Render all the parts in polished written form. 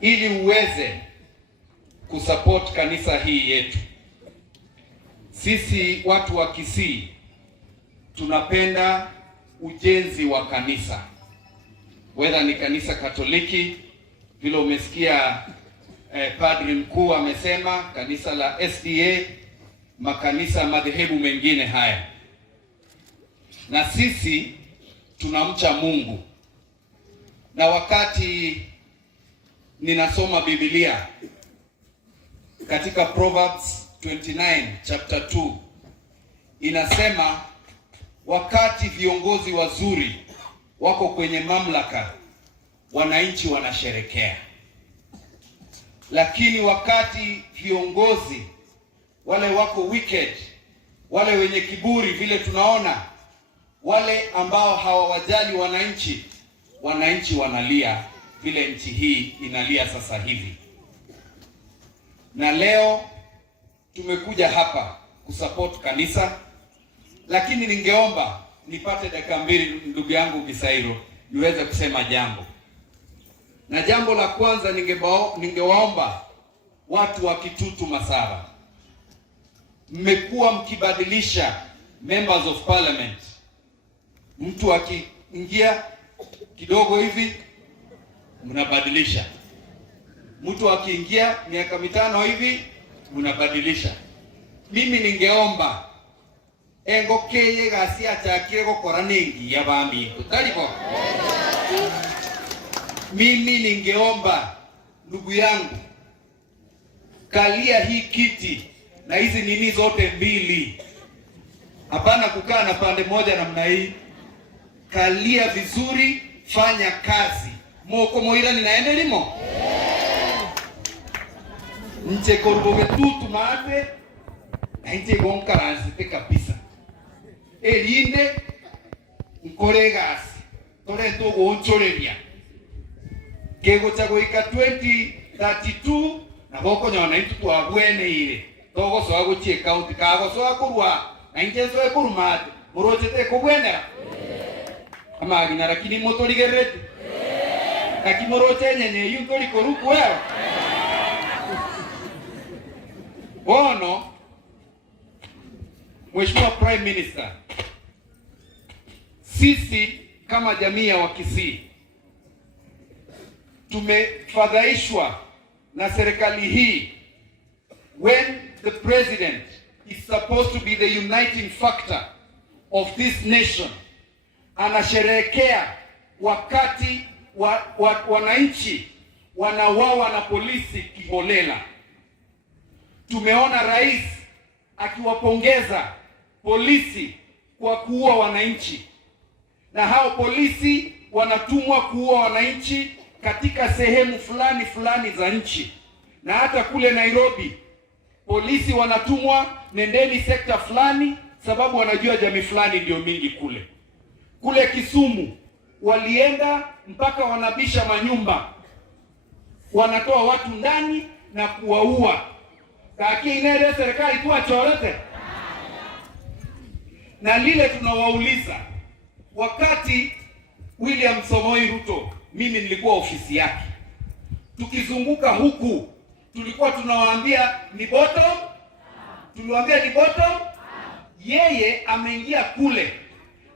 ili uweze kusupport kanisa hii yetu. Sisi watu wa Kisii tunapenda ujenzi wa kanisa, whether ni kanisa Katoliki vile umesikia padri mkuu amesema, kanisa la SDA, makanisa madhehebu mengine haya. Na sisi tunamcha Mungu. Na wakati ninasoma Biblia katika Proverbs 29 chapter 2 inasema, wakati viongozi wazuri wako kwenye mamlaka, wananchi wanasherekea. Lakini wakati viongozi wale wako wicked, wale wenye kiburi, vile tunaona wale ambao hawawajali wananchi, wananchi wanalia, vile nchi hii inalia sasa hivi. Na leo tumekuja hapa kusupport kanisa, lakini ningeomba nipate dakika mbili ndugu yangu Gisairo niweze kusema jambo. Na jambo la kwanza ningewaomba watu wa Kitutu Masaba, mmekuwa mkibadilisha members of parliament. Mtu akiingia kidogo hivi mnabadilisha, mtu akiingia miaka mitano hivi mnabadilisha. Mimi ningeomba engokeye gasi achakire gukora ningi ya bami tutalipo. Mimi ningeomba ndugu yangu, kalia hii kiti na hizi nini zote mbili, hapana kukaa na pande moja namna hii. Kalia vizuri, fanya kazi. Moko moira ninaende limo nche korboge tutu maate na nche gonkaranzite kabisa elinde nkore gasi tore ntogo onchoreria kego chagoika 2032 na boko nyona itu twabwene ile togo so agochie county kago so akurwa na nche so ekurumate morochete kubwenera ama agina lakini motorigerete kakimoroche nyenye yuntori koruku wewe Bono. Mheshimiwa Prime Minister, sisi kama jamii ya Wakisii tumefadhaishwa na serikali hii, when the president is supposed to be the uniting factor of this nation, anasherehekea wakati wananchi wanauawa na polisi kiholela. Tumeona rais akiwapongeza polisi kwa kuua wananchi, na hao polisi wanatumwa kuua wananchi katika sehemu fulani za nchi. Na hata kule Nairobi polisi wanatumwa, nendeni sekta fulani, sababu wanajua jamii fulani ndio mingi kule. Kule Kisumu walienda mpaka wanabisha manyumba, wanatoa watu ndani na kuwaua. Kaki inere serikali tu achorete. Na lile tunawauliza, wakati William Samoei Ruto, mimi nilikuwa ofisi yake, tukizunguka huku tulikuwa tunawaambia ni bottom, tuliwaambia ni bottom. Yeye ameingia kule,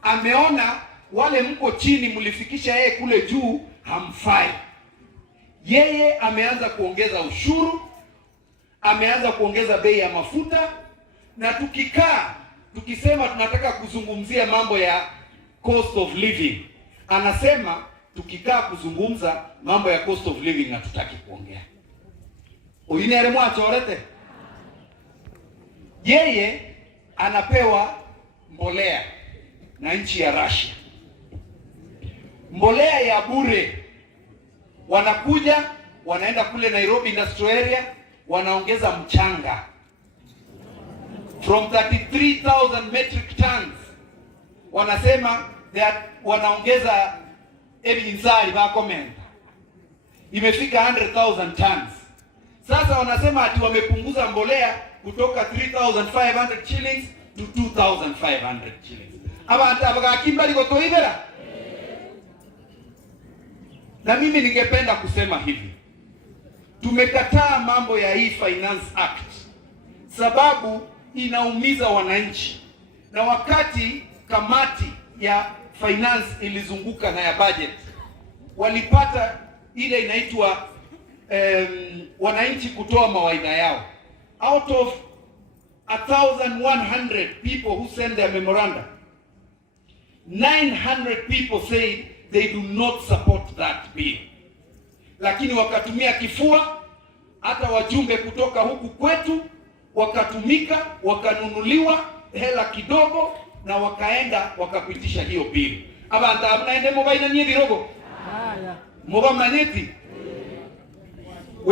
ameona wale mko chini mlifikisha yeye kule juu hamfai. Yeye ameanza kuongeza ushuru, ameanza kuongeza bei ya mafuta, na tukisema tunataka kuzungumzia mambo ya cost of living, anasema tukikaa kuzungumza mambo ya cost of living na tutaki kuongea. Uyinere mwachorete. Yeye anapewa mbolea na nchi ya Russia, mbolea ya bure. Wanakuja wanaenda kule Nairobi Industrial Area, wanaongeza mchanga from 33,000 metric tons, wanasema that wanaongeza ebinzari bakomenta, imefika 100,000 tons. Sasa wanasema ati wamepunguza mbolea kutoka 3,500 shillings to 2,500 shillings. Abantu abagakimbali gotoibera. Na mimi ningependa kusema hivi, tumekataa mambo ya hii Finance Act sababu inaumiza wananchi, na wakati kamati ya finance ilizunguka na ya budget, walipata ile inaitwa wananchi kutoa mawaidha yao. Out of 1,100 people who sent their memoranda, 900 people say they do not support that bill. Lakini wakatumia kifua, hata wajumbe kutoka huku kwetu wakatumika, wakanunuliwa hela kidogo na wakaenda wakapitisha hiyo bill. Abantu abanaende mubaina nyebirogo. Muba maneti